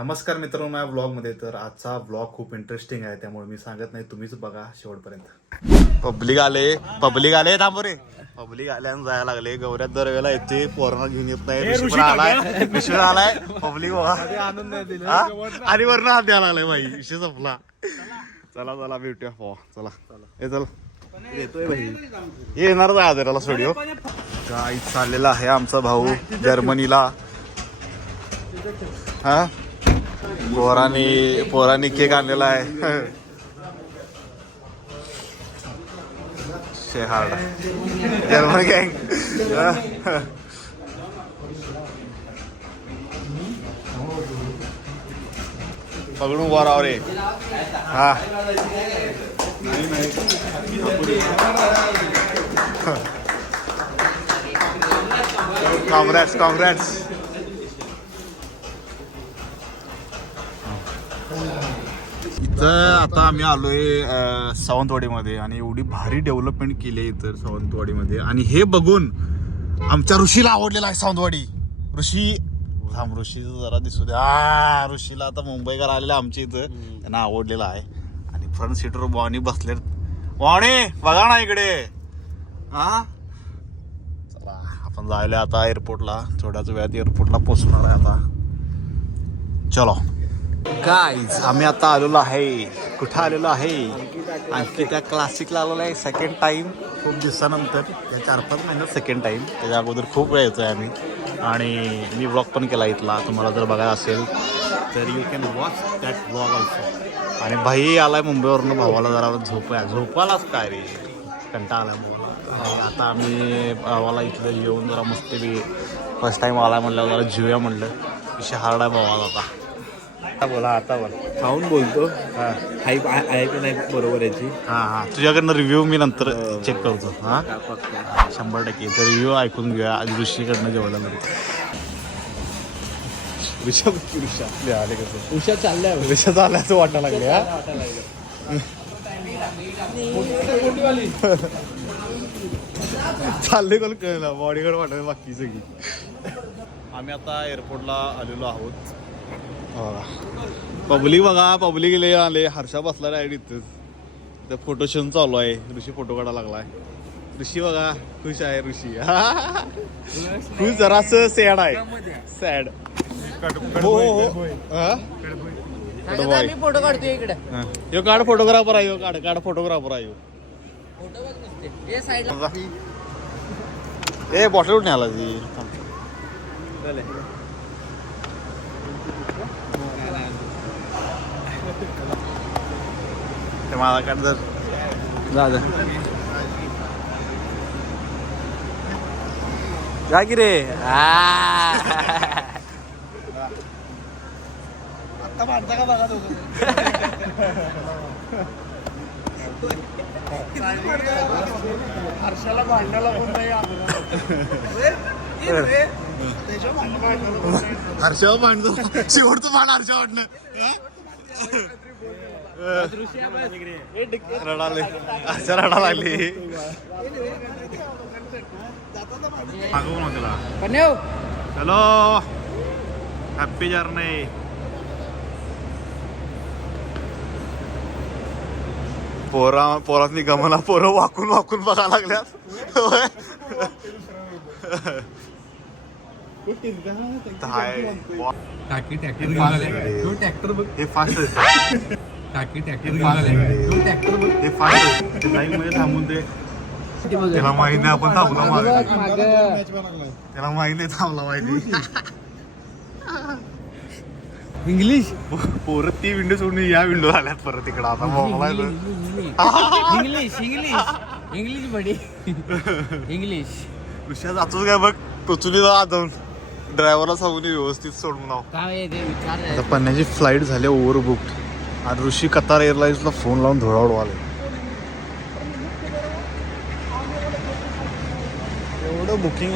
नमस्कार मित्रांनो, माझ्या व्लॉगमध्ये. तर आजचा व्लॉग खूप इंटरेस्टिंग आहे, त्यामुळे मी सांगत नाही, तुम्हीच बघा शेवटपर्यंत. पब्लिक आले थांबो रे. पब्लिक आल्यानं जायला लागले. गौऱ्यात दरवेळेला येते, पोरांना घेऊन येत नाही. ऋषी आलाय पब्लिक बघा आणि वरण हात द्यायला लागलाय. भाई विषय संपला. चला चला भेटूया. हो चला हे चला येतोय भाई. येणार आहे आजराला स्टुडिओ. काय चाललेला आहे आमचा भाऊ जर्मनीला. हा पोरांनी केक आणलेला आहे. शेहाड जर्मन गँग. पकडून उभा राव रे. हा कॉंग्रॅट्स. इथं आता आम्ही आलोय सावंतवाडीमध्ये आणि एवढी भारी डेव्हलपमेंट केली आहे इथं सावंतवाडीमध्ये. आणि हे बघून आमच्या ऋषीला आवडलेला आहे सावंतवाडी. ऋषी जरा दिसू द्या. ऋषीला आता मुंबईकर आलेला आमच्या इथं, त्यांना आवडलेला आहे. आणि फ्रंट सीटवर बॉनी बसले. बॉनी बघा ना इकडे. हा चला आपण जायला आता एअरपोर्टला. थोड्याच वेळात एअरपोर्टला पोहोचणार आहे आता. चलो गाईज, आम्ही आता आलेलो आहे. कुठं आलेलो आहे? आणखी त्या क्लासिकला आलेलो आहे सेकंड टाइम. खूप दिवसानंतर, या 4-5 महिन्यात सेकंड टाइम. त्याच्या अगोदर खूप वेळ येतोय आम्ही. आणि मी व्लॉग पण केला इथला. तुम्हाला जर बघायला असेल तर you can watch that vlog also. आणि भाई आलाय मुंबईवरून. भावाला जरा झोपालाच काय रे, कंटाळा आलाय भावाला. आता आम्ही भावाला इथलं येऊन जरा मस्ती फर्स्ट टाइम आलाय म्हणल्यावर जरा जीवया म्हणलं. विषय हार्ड आहे भावाला. आता बोला, आता बोल. खाऊन बोलतो. हाईप आहे की नाही बरोबर याची. हां तुझ्याकडनं रिव्ह्यू मी नंतर चेक करतो. हां 100%. तर रिव्ह्यू ऐकून घेऊया आज ऋषीकडनं जेवढा नंतर. उषा चाललाय. ऋषा चालल्याचं वाटायला लागले. चालले कोण कळलं, बॉडीगार्ड वाटायला बाकी सगळी. आम्ही आता एअरपोर्टला आलेलो आहोत. पब्लिक बघा, पब्लिक लय आले. हर्षा बसला आहे इथंच. तर फोटो शूट चालू आहे. ऋषी फोटो काढायला लागलाय. ऋषी बघा खुश आहे. ऋषी खुश जरासं सॅड आहे. सॅड हो फोटो काढतोय इकडे. यो काढ फोटोग्राफर आहे. काढ फोटोग्राफर आहे. ए बॉटल उठून आला जी. ते मला काढ जर जा की रे. आता मारता का बघा दोघं. हर्षाला भांडायला कोण नाही. हर्षावर भांडतो. शेवटचं भांड हर्षा वाटलं. रडाले हर्षा रडा लागली. Hello happy journey. पोरांनी गमला. पोरं वाकून बघायला लागल्यात. हे फास्ट थांबून दे. त्याला माहिती नाही आपण थांबला. त्याला माहिती नाही थांबला. माहिती इंग्लिश. पोरं ती विंडो सोडून या विंडो आल्यात परत इकडं. आता इंग्लिश बडी इंग्लिश. विषय जातोच काय बघ. टोचुली जाऊन ड्रायव्हरला सांगून व्यवस्थित सोडून लाव. आता पन्नाची फ्लाईट झाली ओव्हर बुक्ड. आणि ऋषी कतार एअरलाइन्सला फोन लावून धोळावड आले. एवढं बुकिंग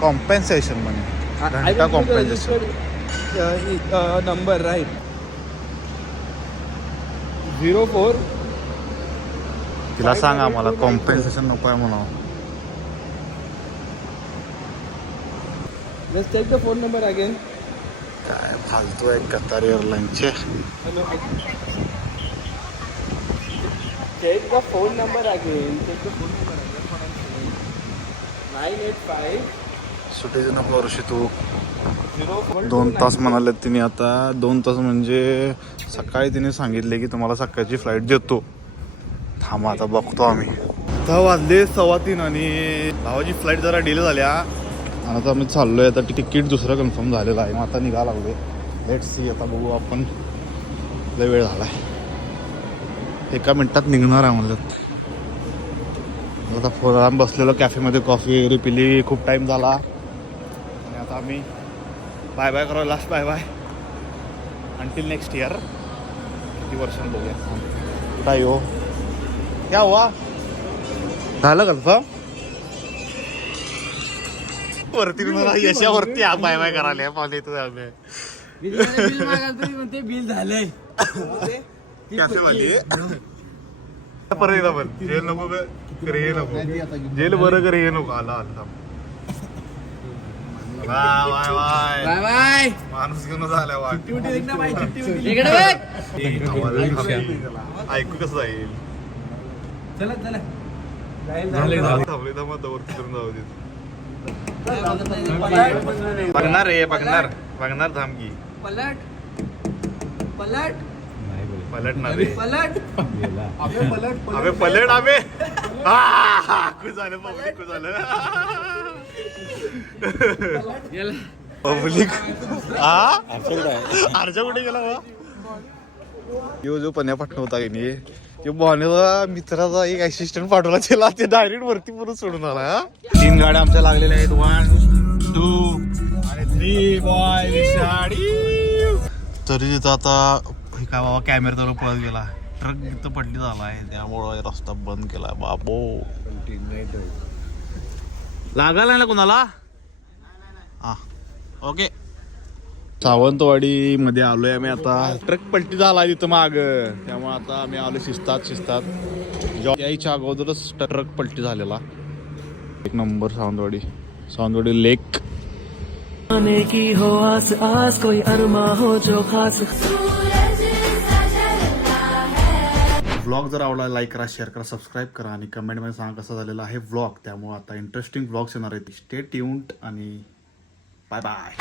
कॉम्पेन्सेशन म्हणे. घंटा कॉम्पेन्सेशन नंबर राईट 04. तिला सांग आम्हाला कॉम्पेन्सेशन नको आहे म्हणा. Let's take the phone number again. काय फालतू आहे Qatar एअरलाईनचे. Check the phone number again. Check the phone number again. 985 सुटीच नको ऋषी तू. 04 2 तास म्हणाले तिने आता. 2 तास म्हणजे सकाळी तिने सांगितले की तुम्हाला सकाळची फ्लाईट देतो. थांबा आता बघतो आम्ही. आता वाजले 3:15 आणि भावाची फ्लाईट जरा डिले झाल्या आणि आता आम्ही चाललोय. आता तिकीट दुसरं कन्फर्म झालेलं आहे. आता निघा लागलोय. Let's see. आता बघू आपण. लय वेळ झालाय. 1 मिनिटात निघणार आहे म्हणलं. आता फोन बसलेलो कॅफेमध्ये, कॉफी वगैरे पिली. खूप टाईम झाला आणि आता आम्ही बाय बाय करू. Last bye bye until next year. किती वर्षांनी बघूया काय हो. क्या हुआ झालं कन्फर्म. वरती यशावरती बाय बाय करायला पाहिजे तुझ्या बिल झालंय. कॅफे वाली परत एकदा पण जेल नको करे हे नको. जेल बरं करे हे नको. आला आला bye bye bye bye bye. माणूस घेऊन झाला वाट. ऐकू कसं जाईल. चला चला थांबले तर मग वरती करून जाऊ दे. बघणार रे बघणार बघणार थांबकी. पलट पलट पलटणार रे. पलट अबे पलट अबे. खुश झालं पब्लिक. खुश झालं पब्लिक. अर्जा कुठे गेला बा. यो जो पण्या पाठवला होता की नाही तो बॉनेचा मित्राचा एक असिस्टंट पाठवला. त्याला ते डायरेक्ट वरती पुरून सोडून आला. 3 गाड्या आमच्या लागलेल्या आहेत. 1 2 आणि 3 बॉय विषाडी. तरी तिथं आता हे काय बाबा कॅमेरा तर पळत गेला. ट्रक तिथं पडली झाला आहे त्यामुळं रस्ता बंद केला. बाबो लागायला नाही ना कुणाला. हा ओके. सावंतवाडी मध्ये आलोय आम्ही आता. ट्रक पलटी झाला तिथं माग त्यामुळे आता आम्ही आलो शिस्तात. यायच्या अगोदरच ट्रक पलटी झालेला. 1 नंबर सावंतवाडी लेक. की हो आस आस कोई अरमा हो जो खास. व्लॉग जर आवडला लाईक करा, शेअर करा, सबस्क्राईब करा आणि कमेंटमध्ये सांगा कसा झालेला आहे व्लॉग. त्यामुळे आता इंटरेस्टिंग व्लॉग्स येणार आहेत. स्टे ट्यून्ड आणि बाय बाय.